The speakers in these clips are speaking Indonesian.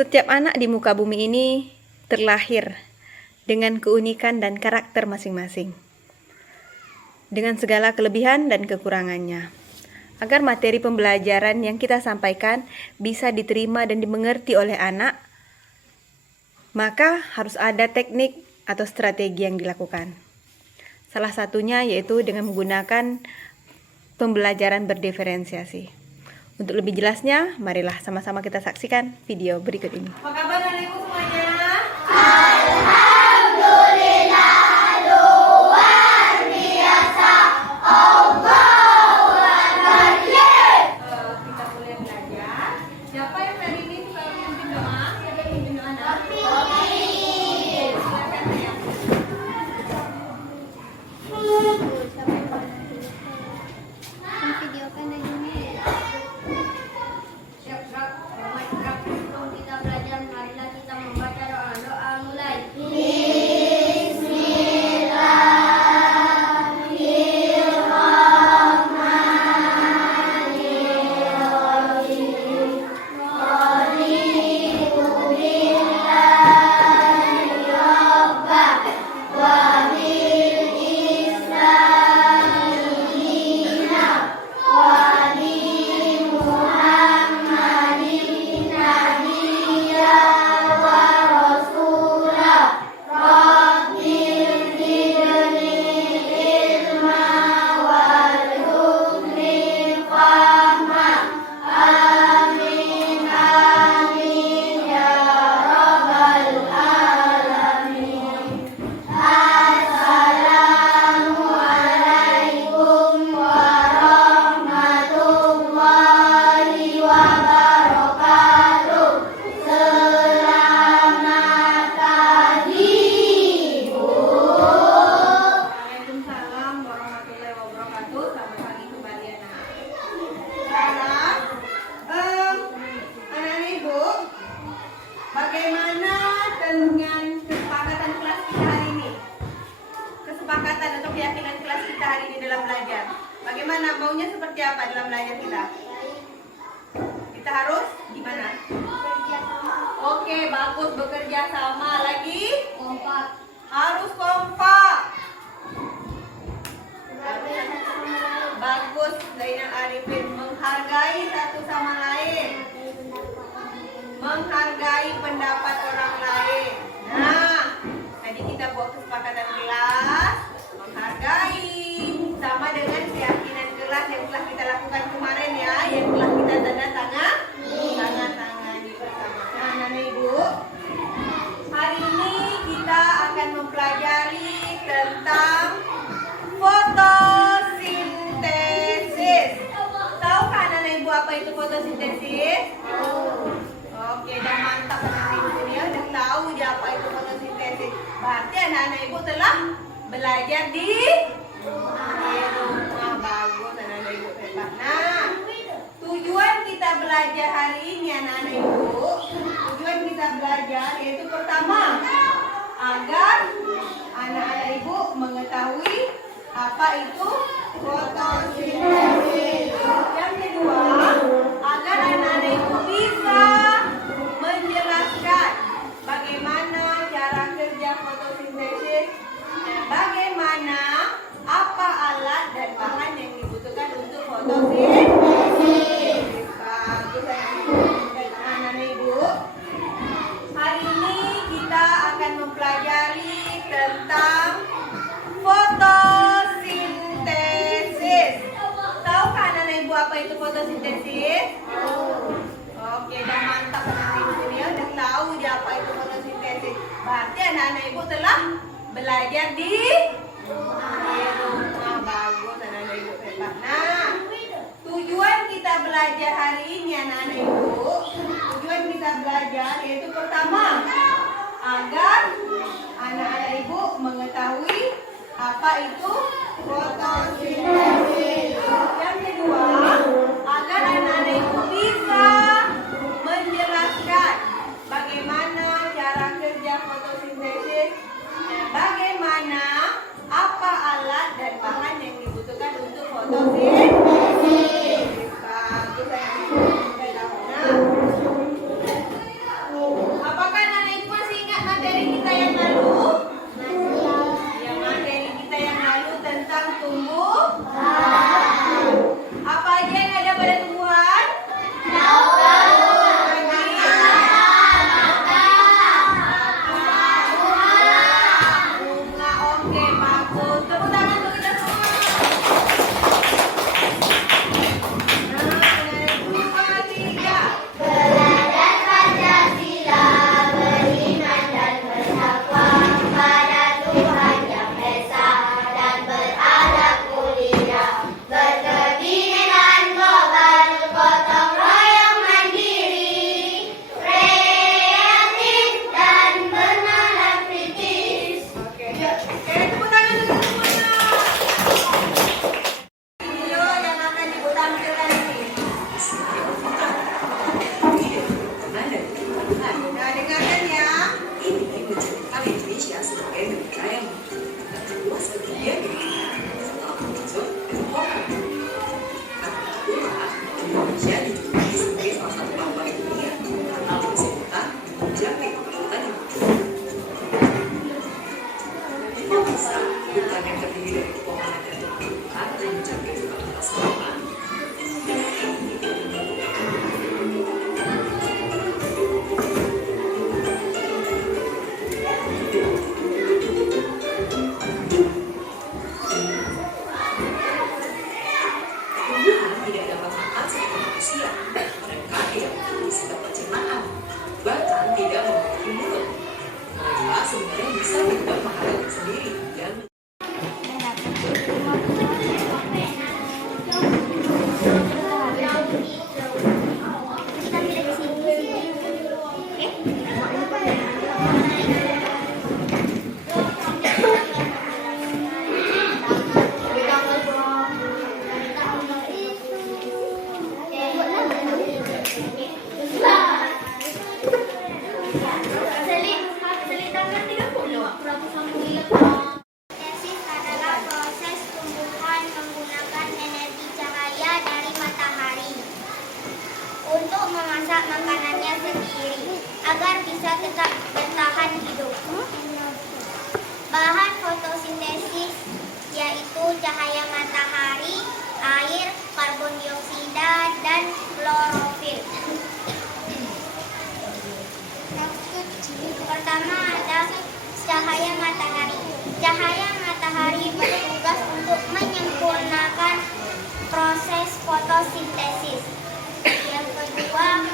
Setiap anak di muka bumi ini terlahir dengan keunikan dan karakter masing-masing, dengan segala kelebihan dan kekurangannya. Agar materi pembelajaran yang kita sampaikan bisa diterima dan dimengerti oleh anak, maka harus ada teknik atau strategi yang dilakukan. Salah satunya yaitu dengan menggunakan pembelajaran berdiferensiasi. Untuk lebih jelasnya, marilah sama-sama kita saksikan video berikut ini. Apa kabar anak-ibu semuanya? Alhamdulillah, luar biasa. Allahu Akbar. Kita boleh belajar. Siapa yang hari ini suka memimpin doa? Siapa yang memimpin doa? Silakan saya. Siap. Sebelum kita belajar, marilah kita membaca doa mulai. Waalaikumsalam warahmatullahi wabarakatuh. Selamat pagi kembali anak. Sekarang, anak-anak ibu, bagaimana dengan kesepakatan kelas kita hari ini? Kesepakatan atau keyakinan kelas kita hari ini dalam belajar. Bagaimana maunya seperti apa dalam belajar kita? Kita harus gimana? Oke, bagus, bekerja sama. Lagi? Kompak. Harus kompak. Bagus, Zainal Arifin. Menghargai satu sama lain. Menghargai pendapat orang lain. Nah, tadi kita buat kesepakatan kelas. Menghargai. Sama dengan keyakinan kelas yang telah kita lakukan kemarin ya. Yang telah kita tanda tangani bersama. Nah, anak-anak ibu. Hari ini kita akan mempelajari tentang fotosintesis. Tahukah anak-anak ibu apa itu fotosintesis? Oke, dah mantap anak-anak ibu ini ya. Udah tahu dia apa itu fotosintesis. Berarti anak-anak ibu telah belajar di rumah. Bagus anak-anak ibu hebat. Nah, tujuan kita belajar hari ini anak-anak ibu, tujuan kita belajar yaitu pertama, agar anak-anak ibu mengetahui apa itu fotosintesis. Yang kedua, agar anak-anak ibu bisa menjelaskan bagaimana cara kerja fotosintesis dan bagaimana apa alat dan bahan yang dibutuhkan untuk fotosintesis. Bagus anak-anak ibu. Hari ini kita akan mempelajari tentang fotosintesis. Tahukah anak-anak ibu apa itu fotosintesis? Oke, dah mantap anak-anak ibu ini ya. Udah tahu dia apa itu fotosintesis. Berarti anak-anak ibu telah belajar di rumah. Bagus anak-anak ibu hebat. Nah, tujuan kita belajar hari ini anak-anak ibu, tujuan kita belajar yaitu pertama, agar anak-anak ibu mengetahui apa itu fotosintesis. Yang kedua, agar anak-anak ibu bisa menjelaskan bagaimana cara kerja fotosintesis dan bagaimana apa alat dan bahan yang dibutuhkan untuk fotosintesis. Bagus anak-anak ibu. Nah, Tepuk tangan untuk kita semua. Nah, 2, 3. Belajar Pancasila, beriman dan bertakwa pada Tuhan Yang Esa dan beradab mulia, berkebinekaan global, gotong royong mandiri, kreatif dan bernalar kritis. Oke, tepuk tangan untuk semuanya. Video yang akan Ibu tampilkan ini. Nah, dengarkan ya. Ini menjadikan Indonesia sebagai negara yang terluas sebagian setelah muncul orang. Karena itulah Indonesia dijuluki sebagai salah satu bangsa di dunia karena luasnya mencapai kekuatan yang tidak bisa hutan yang terdiri dari pepohonan dan tumbuhan dan mencapai 14 halaman. Tumbuhan tidak dapat makan seperti manusia. Mereka tidak memiliki sifat pencernaan, bahkan tidak memiliki mulut. Mereka sebenarnya bisa hidup makanan sendiri dan Fotosintesis adalah proses tumbuhan menggunakan energi cahaya dari matahari untuk memasak makanannya sendiri agar bisa tetap bertahan hidup. Bahan fotosintesis yaitu cahaya matahari, air, karbon dioksida, dan klorofil. Pertama ada cahaya matahari. Cahaya matahari bertugas untuk menyempurnakan proses fotosintesis. Yang kedua,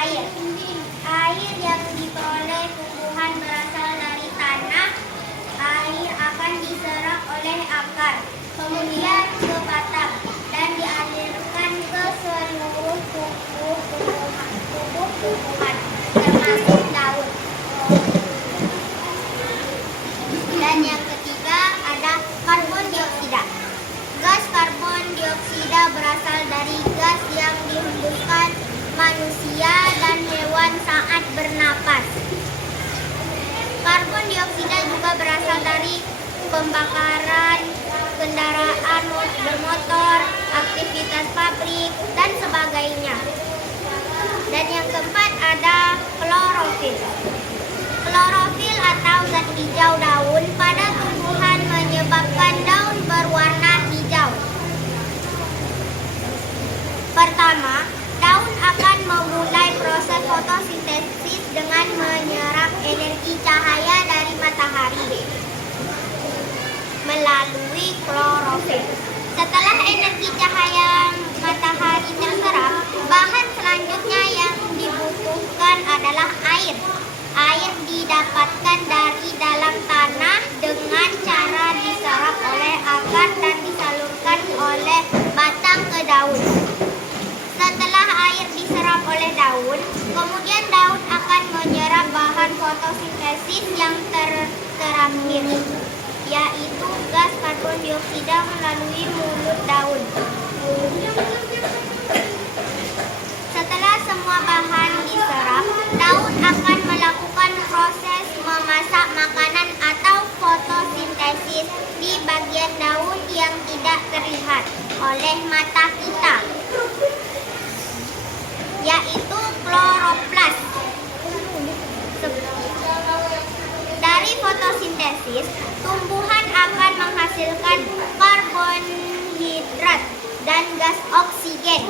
air. Air yang diperoleh tumbuhan berasal dari tanah. Air akan diserap oleh akar, kemudian ke batang dan dialirkan ke seluruh tubuh tumbuhan, termasuk daun. Dan yang ketiga ada karbon dioksida. Gas karbon dioksida berasal dari gas yang dihembuskan manusia dan hewan saat bernapas. Karbon dioksida juga berasal dari pembakaran kendaraan bermotor, aktivitas pabrik, dan sebagainya. Dan yang keempat ada klorofil. Klorofil atau zat hijau daun pada tumbuhan menyebabkan daun berwarna hijau. Pertama, daun akan memulai proses fotosintesis dengan menyerap energi cahaya dari matahari melalui klorofil. Setelah energi cahaya matahari terserap, bahan selanjutnya yang dibutuhkan adalah air. Air didapatkan dari dalam tanah dengan cara diserap oleh akar dan disalurkan oleh batang ke daun. Setelah air diserap oleh daun, kemudian daun akan menyerap bahan fotosintesis yang terakhir, yaitu gas karbon dioksida melalui mulut daun. Setelah semua bahan diserap, daun akan melakukan proses memasak makanan atau fotosintesis di bagian daun yang tidak terlihat oleh mata kita, yaitu kloroplas. Dari fotosintesis, tumbuhan akan menghasilkan karbonhidrat dan gas oksigen.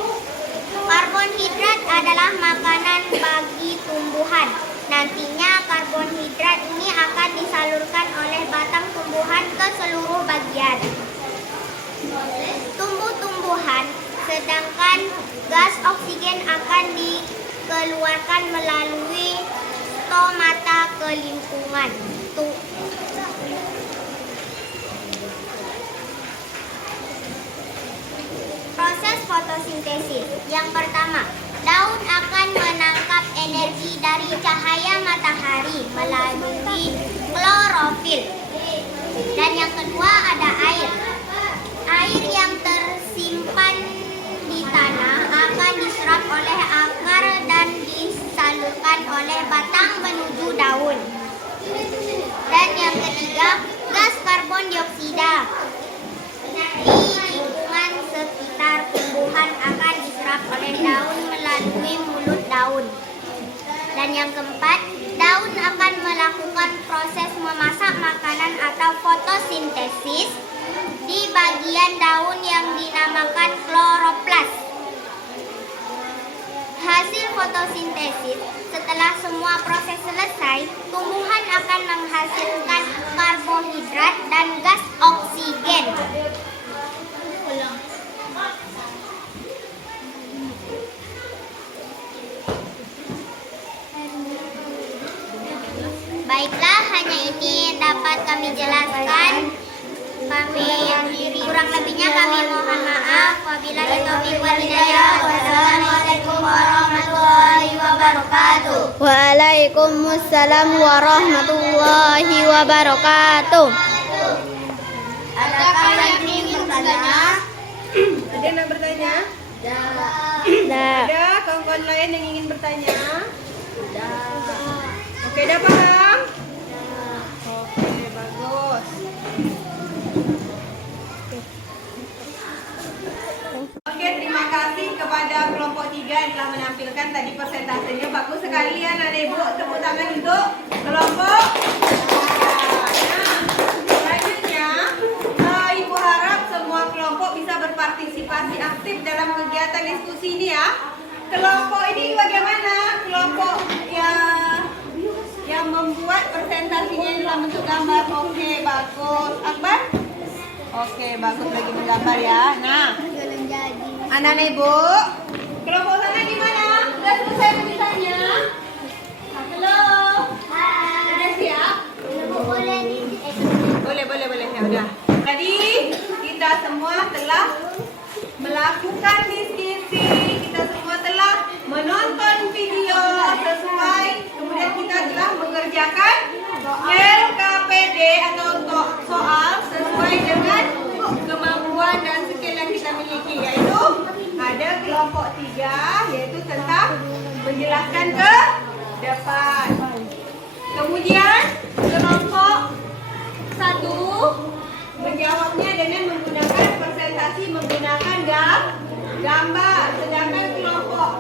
Karbonhidrat adalah makanan bagi tumbuhan. Nantinya karbonhidrat ini akan disalurkan oleh batang tumbuhan tumbuhan ke seluruh bagian tumbuh-tumbuhan, sedangkan gas oksigen akan dikeluarkan melalui stomata ke lingkungan. Proses fotosintesis. Yang pertama, daun akan menangkap energi dari cahaya matahari melalui klorofil. Dan yang kedua ada air. Air yang tersimpan di tanah akan diserap oleh akar dan disalurkan oleh batang menuju daun. Dan yang ketiga, gas karbon dioksida. Di lingkungan sekitar tumbuhan akan diserap oleh daun melalui mulut daun. Dan yang keempat, daun akan melakukan proses memasak makanan atau fotosintesis di bagian daun yang dinamakan kloroplas. Hasil fotosintesis, setelah semua proses selesai, tumbuhan akan menghasilkan karbohidrat dan gas oksigen. Baiklah, hanya ini dapat kami jelaskan. Kurang lebihnya kami mohon maaf. Wabillahi taufiq wal hidayah. Wassalamualaikum warahmatullahi wabarakatuh. Waalaikumsalam warahmatullahi wabarakatuh. Adakah yang ingin bertanya? Ada yang nak bertanya? Ada kawan-kawan lain yang ingin bertanya? Oke, dah paham? Oke, bagus. Oke, terima kasih kepada kelompok 3 yang telah menampilkan tadi persentasenya. Bagus sekali ya, anak ibu. Tepuk tangan untuk kelompok. Nah, selanjutnya, ibu harap semua kelompok bisa berpartisipasi aktif dalam kegiatan diskusi ini ya. Kelompok ini bagaimana? Kelompok yang membuat presentasinya dalam bentuk gambar. Oke, bagus. Akbar? Oke, bagus lagi menggambar ya. Nah, anak-anak ibu, kelompok sana gimana? Sudah selesai tulisannya? Halo? Sudah siap? Boleh. Ya udah. Tadi kita semua telah melakukan diskusi, kita semua telah menonton video sesuai, kemudian kita telah mengerjakan LKPD atau soal sesuai dengan kemampuan dan skill yang kita miliki, yaitu ada kelompok 3 yaitu tentang menjelaskan ke depan. Kemudian kelompok 1 menjawabnya dengan menggunakan presentasi menggunakan gambar. Sedangkan kelompok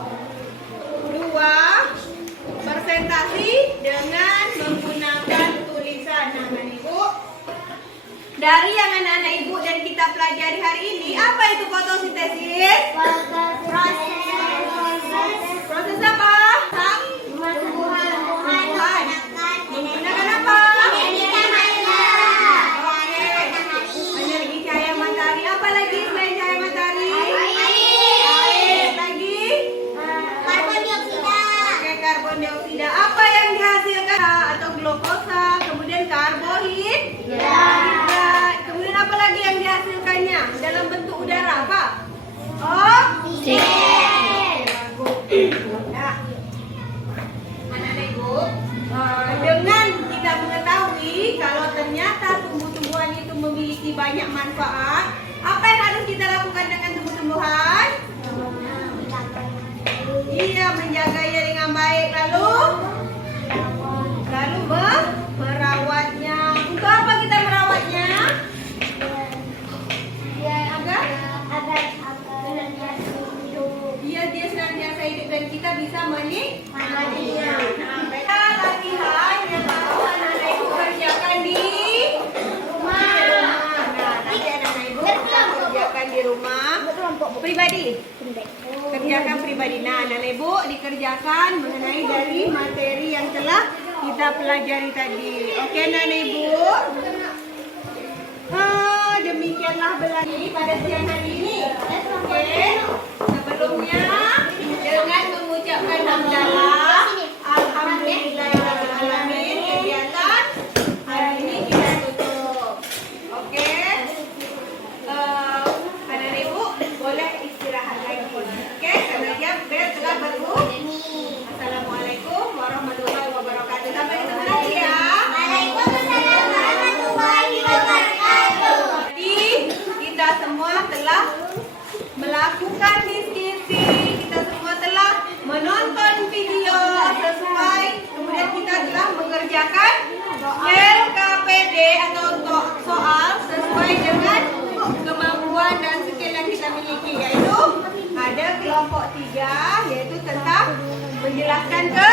2 presentasi dengan menggunakan tulisan. Nah, ibu, dari yang anak-anak ibu dan kita pelajari hari ini, apa itu fotosintesis? Proses apa? Tumbuhan. Menggunakan apa? Energi cahaya matahari. Apa lagi selain cahaya matahari? Air. Lagi? Karbon dioksida. Oke, karbon dioksida. Apa yang dihasilkan? Atau glukosa, kemudian karbohidrat. Kemudian apa lagi yang dihasilkannya? Dalam bentuk udara apa? Oksigen. Nah, anak-anak ibu, dengan kita mengetahui kalau ternyata tumbuh-tumbuhan itu memiliki banyak manfaat, apa yang harus kita lakukan dengan tumbuh-tumbuhan? Iya, menjaganya dengan baik, lalu merawatnya. Untuk apa kita merawatnya? Biar dia senantiasa hidup dan kita bisa menikmatinya. Nah, latihan yang harus anak-anak ibu kerjakan di rumah. Nah, nanti anak-anak ibu kita kerjakan di rumah pribadi. Kerjakan pribadi. Nah, anak-anak ibu dikerjakan mengenai dari materi yang telah kita pelajari tadi. Oke, anak-anak ibu. Demikianlah belajar pada siang hari ini. Oke. Sebelumnya dengan mengucapkan hamdalah, alhamdulillahirobbilalamin, kegiatan hari ini kita tutup. Oke. Anak ibu boleh istirahat lagi. Oke, karena jam bel telah berbunyi. Assalamualaikum warahmatullahi wabarakatuh. Sampai ketemu lagi ya. Waalaikumsalam warahmatullahi wabarakatuh. Jadi kita semua telah melakukan diskusi, kita semua telah menonton video sesuai, kemudian kita telah mengerjakan LKPD atau soal sesuai dengan kemampuan dan skill yang kita miliki, yaitu ada kelompok 3 yaitu tentang menjelaskan ke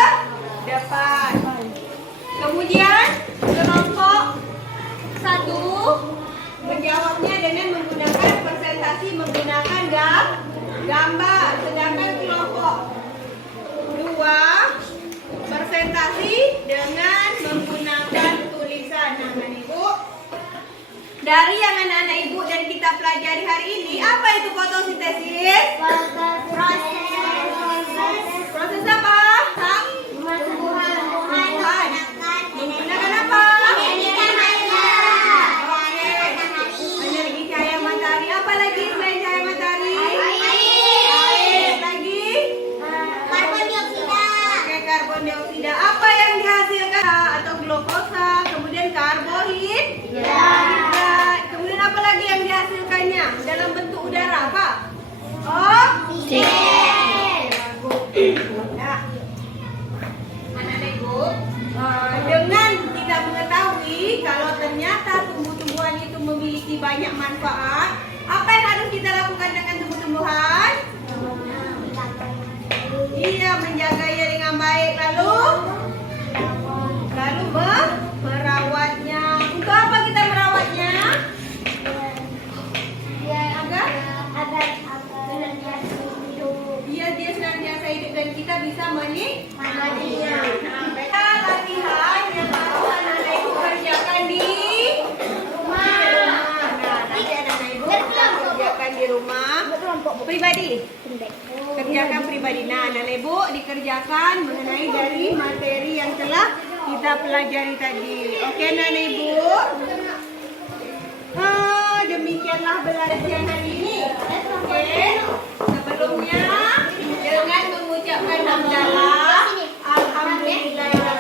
depan. Kemudian kelompok 1 menjawabnya dengan menggunakan presentasi menggunakan gambar. Sedangkan kelompok 2 presentasi dengan menggunakan tulisan. Nah, Ibu, dari yang anak-anak Ibu dan kita pelajari hari ini, apa itu fotosintesis? Proses apa? Tumbuhan. Menggunakan apa? Energi cahaya matahari. Apa lagi selain cahaya matahari? Air. Lagi? Karbon dioksida. Oke, karbon dioksida. Apa yang dihasilkan? Atau glukosa, kemudian karbohidrat. Kemudian apa lagi yang dihasilkannya? Dalam bentuk udara apa? Oksigen. Nah, anak-anak Ibu, dengan kita mengetahui kalau ternyata tumbuh-tumbuhan itu memiliki banyak manfaat, apa yang harus kita lakukan dengan tumbuh-tumbuhan? Iya, menjaganya dengan baik, lalu merawatnya. Untuk apa kita merawatnya? Biar dia senantiasa hidup dan kita bisa menikmatinya. Latihan yang harus anak-anak Ibu kerjakan di rumah. Nah, nanti anak-anak Ibu kita kerjakan di rumah pribadi. Kerjakan pribadi. Nah, anak-anak Ibu dikerjakan mengenai dari materi yang telah kita pelajari tadi. Oke, anak-anak Ibu. Demikianlah belajar siang hari ini. Oke. Sebelumnya dengan mengucapkan hamdalah, alhamdulillah.